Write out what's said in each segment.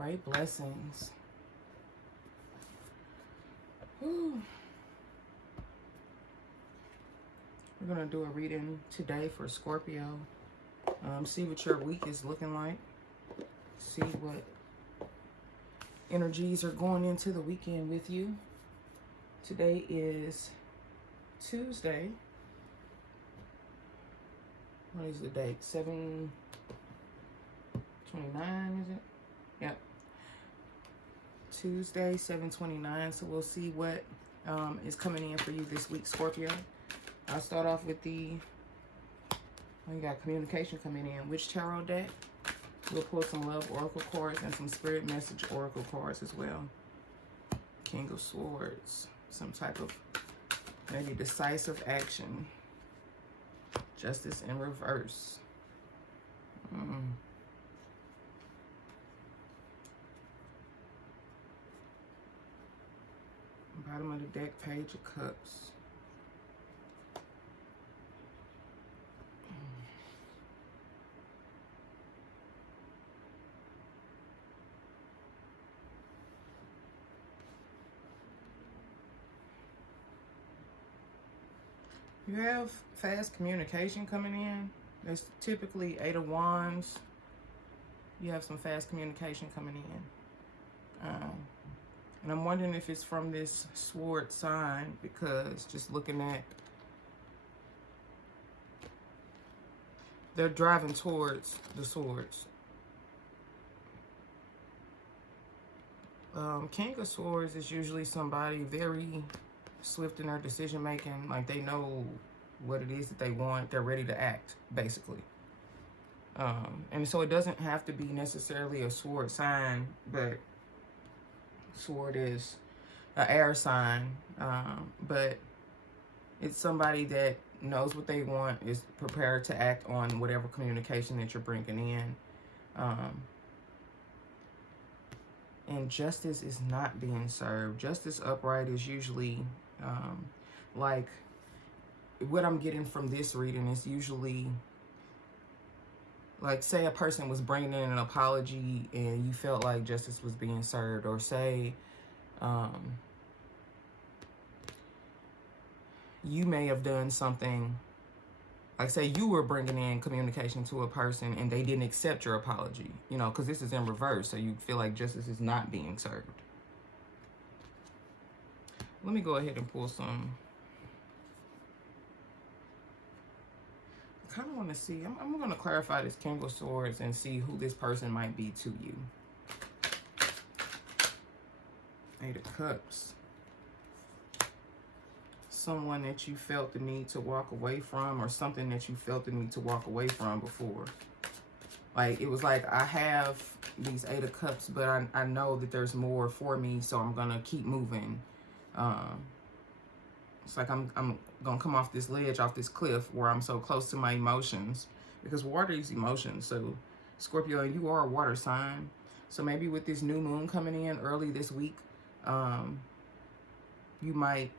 Great blessings. Whew. We're going to do a reading today for Scorpio. See what your week is looking like. See what energies are going into the weekend with you. Today is Tuesday. What is the date? 7/29, is it? Yep. Tuesday, 7/29. So we'll see what is coming in for you this week, Scorpio. I'll start off with we got communication coming in. Which tarot deck? We'll pull some love oracle cards and some spirit message oracle cards as well. King of Swords. Some type of maybe decisive action. Justice in reverse. Bottom of the deck, Page of Cups. You have fast communication coming in. There's typically 8 of Wands. You have some fast communication coming in. And I'm wondering if it's from this sword sign, because just looking at, they're driving towards the swords. King of Swords is usually somebody very swift in their decision making. Like, they know what it is that they want. They're ready to act, basically. And so it doesn't have to be necessarily a sword sign, but sword is an air sign. But it's somebody that knows what they want, is prepared to act on whatever communication that you're bringing in. And justice is not being served. Justice upright is usually like, what I'm getting from this reading is usually like, say a person was bringing in an apology and you felt like justice was being served, or say you may have done something, like say you were bringing in communication to a person and they didn't accept your apology, you know, because this is in reverse, so you feel like justice is not being served. Let me go ahead and pull some. I kind of want to see, I'm going to clarify this King of Swords and see who this person might be to you. 8 of Cups. Someone that you felt the need to walk away from, or something that you felt the need to walk away from before. Like, it was like, I have these 8 of Cups, but I know that there's more for me, so I'm going to keep moving. It's like I'm going to come off this ledge, off this cliff, where I'm so close to my emotions. Because water is emotions. So, Scorpio, you are a water sign. So maybe with this new moon coming in early this week, you might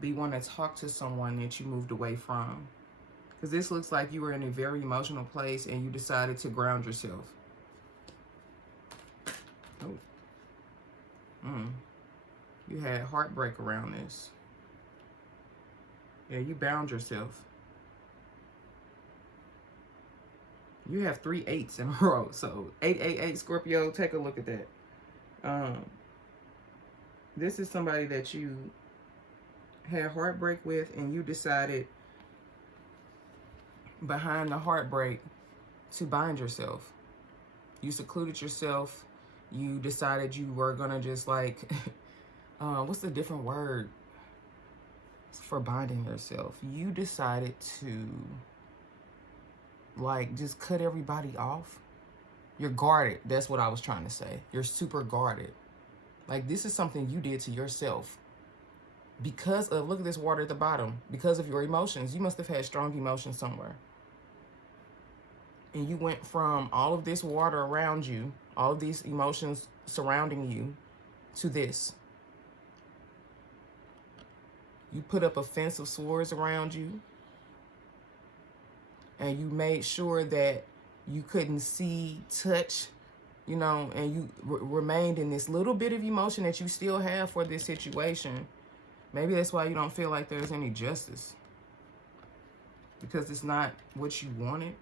be wanting to talk to someone that you moved away from. Because this looks like you were in a very emotional place and you decided to ground yourself. You had heartbreak around this. Yeah, you bound yourself. You have 3 8s in a row. So 888 Scorpio, take a look at that. This is somebody that you had heartbreak with, and you decided behind the heartbreak to bind yourself. You secluded yourself. You decided you were gonna just like what's the different word for binding yourself? You decided to like just cut everybody off. You're guarded. That's what I was trying to say. You're super guarded. Like, this is something you did to yourself. Because of, look at this water at the bottom. Because of your emotions. You must have had strong emotions somewhere. And you went from all of this water around you, all of these emotions surrounding you, to this. You put up a fence of swords around you. And you made sure that you couldn't see, touch, you know, and you remained in this little bit of emotion that you still have for this situation. Maybe that's why you don't feel like there's any justice. Because it's not what you wanted.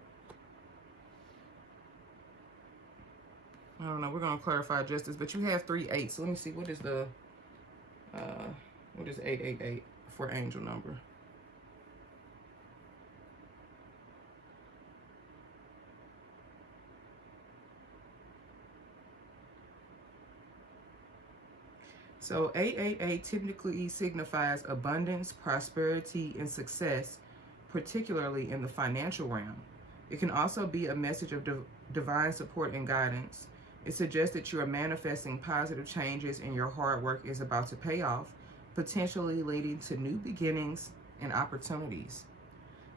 I don't know. We're going to clarify justice. But you have 3 8s. So let me see. What is the... what is 888 for angel number? So 888 typically signifies abundance, prosperity, and success, particularly in the financial realm. It can also be a message of divine support and guidance. It suggests that you are manifesting positive changes and your hard work is about to pay off, potentially leading to new beginnings and opportunities.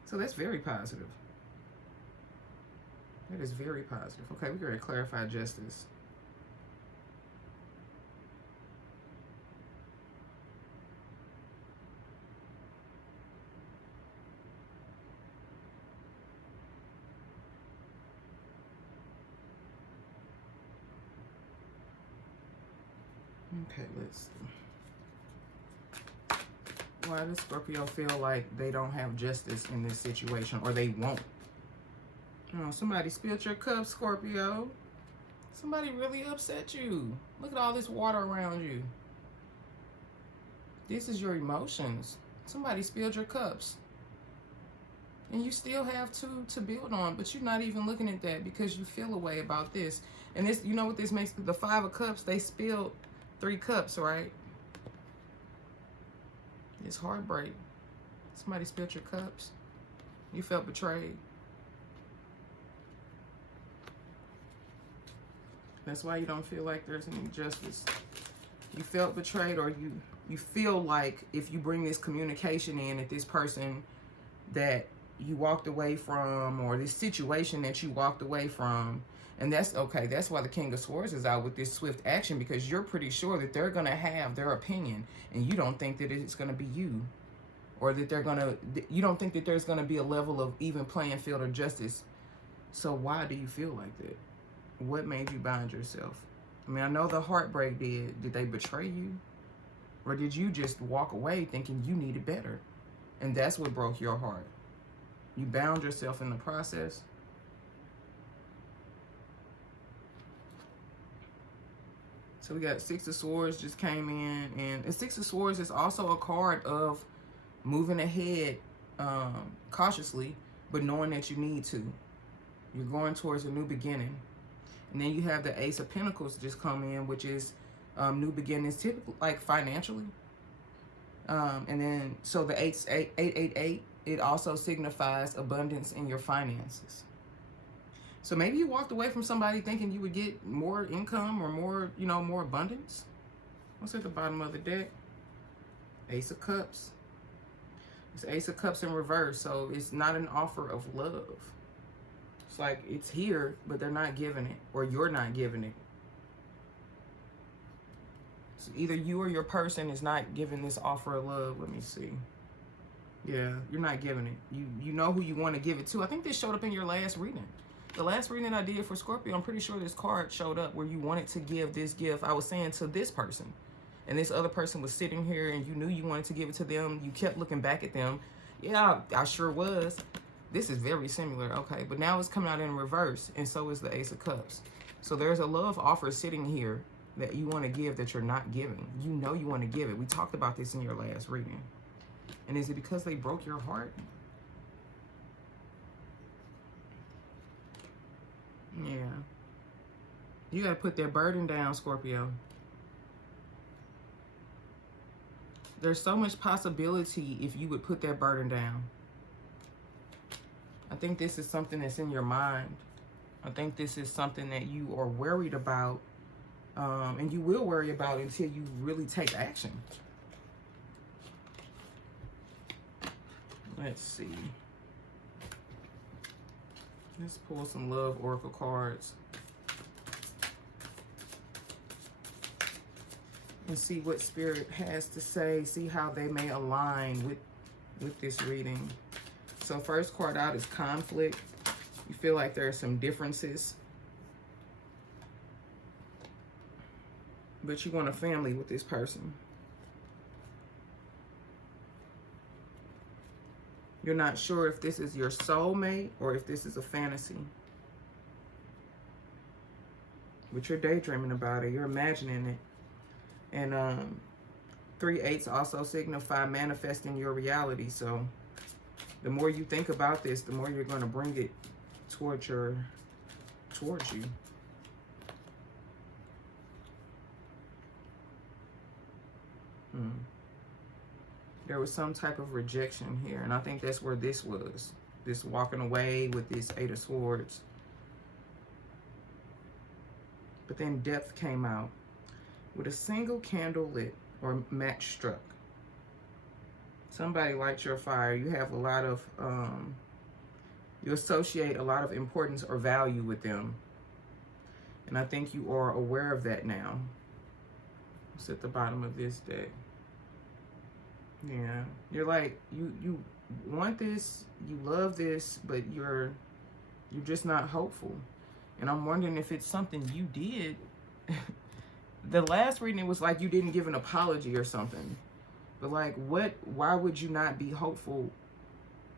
So that's very positive. That is very positive. Okay, we're going to clarify justice. Okay, let's see. Why does Scorpio feel like they don't have justice in this situation, or they won't? Oh, somebody spilled your cup, Scorpio. Somebody really upset you. Look at all this water around you. This is your emotions. Somebody spilled your cups. And you still have two to build on, but you're not even looking at that because you feel a way about this. And this, you know what this makes? The 5 of Cups, they spilled 3 cups, right? It's heartbreak. Somebody spilled your cups. You felt betrayed. That's why you don't feel like there's any justice. You felt betrayed, or you feel like if you bring this communication in at this person that you walked away from, or this situation that you walked away from, and that's okay. That's why the King of Swords is out with this swift action, because you're pretty sure that they're going to have their opinion, and you don't think that it's going to be you, or that you don't think that there's going to be a level of even playing field or justice. So why do you feel like that? What made you bind yourself? I mean, I know the heartbreak did. Did they betray you? Or did you just walk away thinking you needed better? And that's what broke your heart. You bound yourself in the process. So we got 6 of Swords just came in. And the 6 of Swords is also a card of moving ahead cautiously, but knowing that you need to. You're going towards a new beginning. And then you have the Ace of Pentacles just come in, which is new beginnings, typically like financially. And then, so the 888, it also signifies abundance in your finances. So maybe you walked away from somebody thinking you would get more income or more, you know, more abundance. What's at the bottom of the deck? Ace of Cups. It's Ace of Cups in reverse, so it's not an offer of love. It's like it's here, but they're not giving it, or you're not giving it. So either you or your person is not giving this offer of love. Let me see. Yeah, you're not giving it. You know who you want to give it to. I think this showed up in your last reading. The last reading I did for Scorpio, I'm pretty sure this card showed up where you wanted to give this gift. I was saying to this person, and this other person was sitting here, and you knew you wanted to give it to them. You kept looking back at them. Yeah, I sure was. This is very similar. Okay, but now it's coming out in reverse, and so is the Ace of Cups. So there's a love offer sitting here that you want to give that you're not giving. You know you want to give it. We talked about this in your last reading. And is it because they broke your heart? Yeah. You got to put that burden down, Scorpio. There's so much possibility if you would put that burden down. I think this is something that's in your mind. I think this is something that you are worried about. And you will worry about until you really take action. Let's see. Let's pull some love oracle cards. And see what Spirit has to say. See how they may align with this reading. So first card out is conflict. You feel like there are some differences. but you want a family with this person. You're not sure if this is your soulmate or if this is a fantasy. But you're daydreaming about it. You're imagining it. And 3/8 also signify manifesting your reality. So the more you think about this, the more you're going to bring it towards you. There was some type of rejection here, and I think that's where this was. This walking away with this 8 of Swords. But then depth came out with a single candle lit or match struck. Somebody lights your fire. You have a lot of, you associate a lot of importance or value with them. And I think you are aware of that now. It's at the bottom of this deck. Yeah, you're like, you want this, you love this, but you're just not hopeful. And I'm wondering if it's something you did. The last reading, it was like you didn't give an apology or something. But like, why would you not be hopeful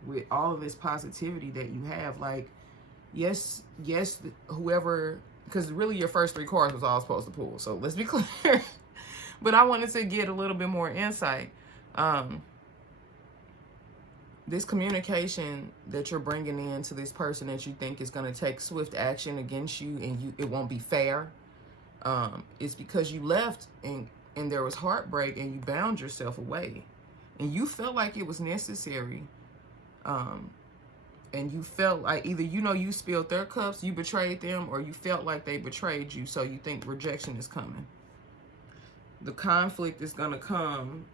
with all of this positivity that you have? Like, yes, whoever, because really your first 3 cards was all supposed to pull. So let's be clear. But I wanted to get a little bit more insight. This communication that you're bringing in to this person that you think is going to take swift action against you, and it won't be fair, is because you left and there was heartbreak and you bound yourself away, and you felt like it was necessary, and you felt like either you spilled their cups, you betrayed them, or you felt like they betrayed you, so you think rejection is coming. The conflict is going to come.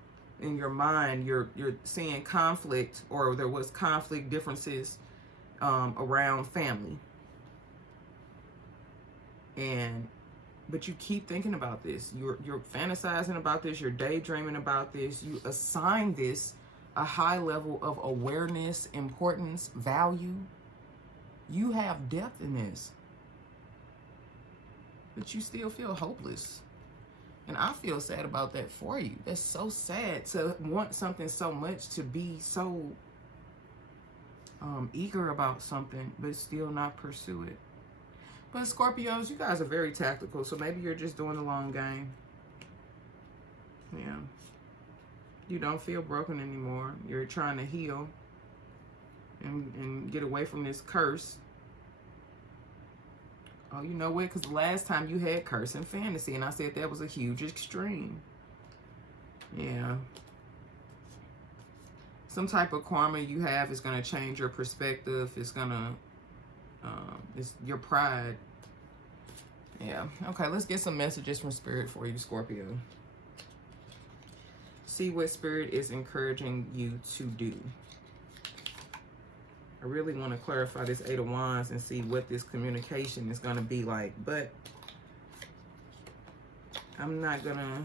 In your mind, you're seeing conflict, or there was conflict, differences around family. But you keep thinking about this. You're fantasizing about this. You're daydreaming about this. You assign this a high level of awareness, importance, value. You have depth in this, but you still feel hopeless. And I feel sad about that for you. That's so sad to want something so much, to be so eager about something, but still not pursue it. But Scorpios, you guys are very tactical, so maybe you're just doing the long game. Yeah. You don't feel broken anymore. You're trying to heal and get away from this curse. Oh, you know what? Because the last time you had curse and fantasy, and I said that was a huge extreme. Yeah. Some type of karma you have is going to change your perspective. It's going to, it's your pride. Yeah. Okay, let's get some messages from Spirit for you, Scorpio. See what Spirit is encouraging you to do. I really want to clarify this 8 of Wands and see what this communication is going to be like. But I'm not going to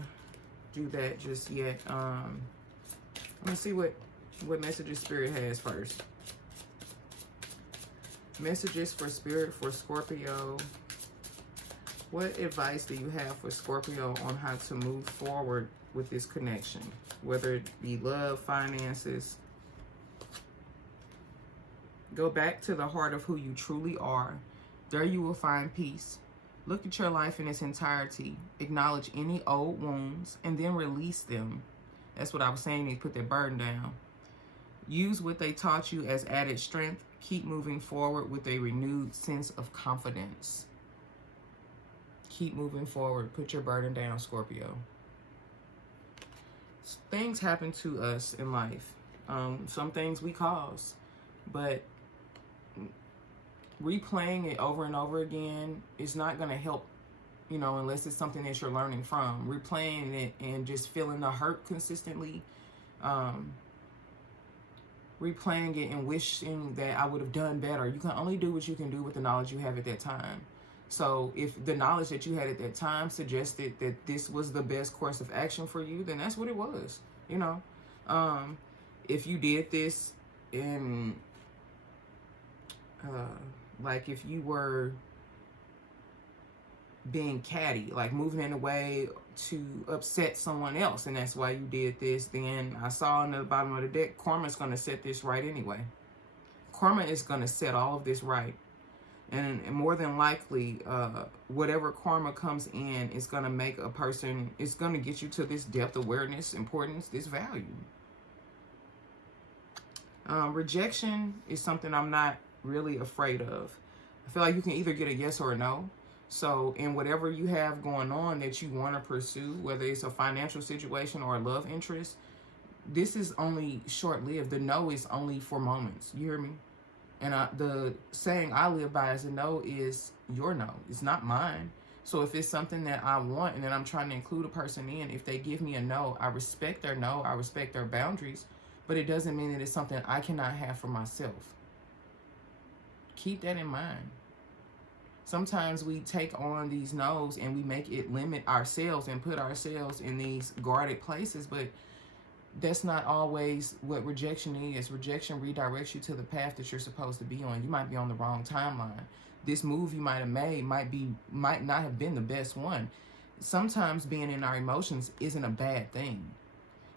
do that just yet. I'm going to see what messages Spirit has first. Messages for Spirit for Scorpio. What advice do you have for Scorpio on how to move forward with this connection? Whether it be love, finances. Go back to the heart of who you truly are. There you will find peace. Look at your life in its entirety. Acknowledge any old wounds and then release them. That's what I was saying. They put their burden down. Use what they taught you as added strength. Keep moving forward with a renewed sense of confidence. Keep moving forward. Put your burden down, Scorpio. Things happen to us in life. Some things we cause. But replaying it over and over again is not going to help, unless it's something that you're learning from. Replaying it and just feeling the hurt consistently. Replaying it and wishing that I would have done better. You can only do what you can do with the knowledge you have at that time. So if the knowledge that you had at that time suggested that this was the best course of action for you, then that's what it was, If you did this in, like if you were being catty, like moving in a way to upset someone else, and that's why you did this. Then I saw in the bottom of the deck, karma's going to set this right anyway. Karma is going to set all of this right. And more than likely, whatever karma comes in is going to make a person, it's going to get you to this depth, awareness, importance, this value. Rejection is something I'm not really afraid of. I feel like you can either get a yes or a no. So in whatever you have going on that you want to pursue, whether it's a financial situation or a love interest, this is only short-lived. The no is only for moments. You hear me? And the saying I live by as a no is your no. It's not mine. So if it's something that I want and that I'm trying to include a person in, if they give me a no, I respect their no. I respect their boundaries. But it doesn't mean that it's something I cannot have for myself. Keep that in mind. Sometimes we take on these no's and we make it limit ourselves and put ourselves in these guarded places, but that's not always what rejection is. Rejection redirects you to the path that you're supposed to be on. You might be on the wrong timeline. This move you might have made might not have been the best one. Sometimes being in our emotions isn't a bad thing.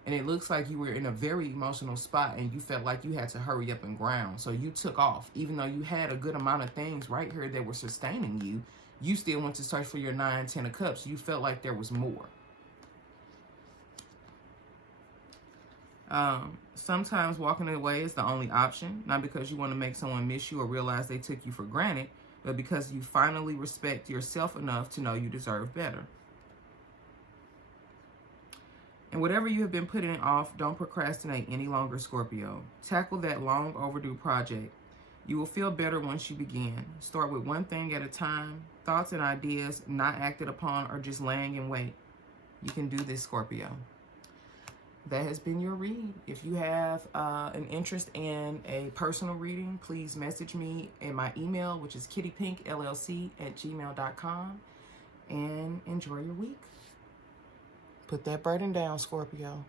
And it looks like you were in a very emotional spot and you felt like you had to hurry up and ground. So you took off. Even though you had a good amount of things right here that were sustaining you, you still went to search for your 9, 10 of cups. You felt like there was more. Sometimes walking away is the only option, not because you want to make someone miss you or realize they took you for granted, but because you finally respect yourself enough to know you deserve better. And whatever you have been putting off, don't procrastinate any longer, Scorpio. Tackle that long overdue project. You will feel better once you begin. Start with one thing at a time. Thoughts and ideas not acted upon are just laying in wait. You can do this, Scorpio. That has been your read. If you have an interest in a personal reading, please message me in my email, which is kittypinkllc@gmail.com, and enjoy your week. Put that burden down, Scorpio.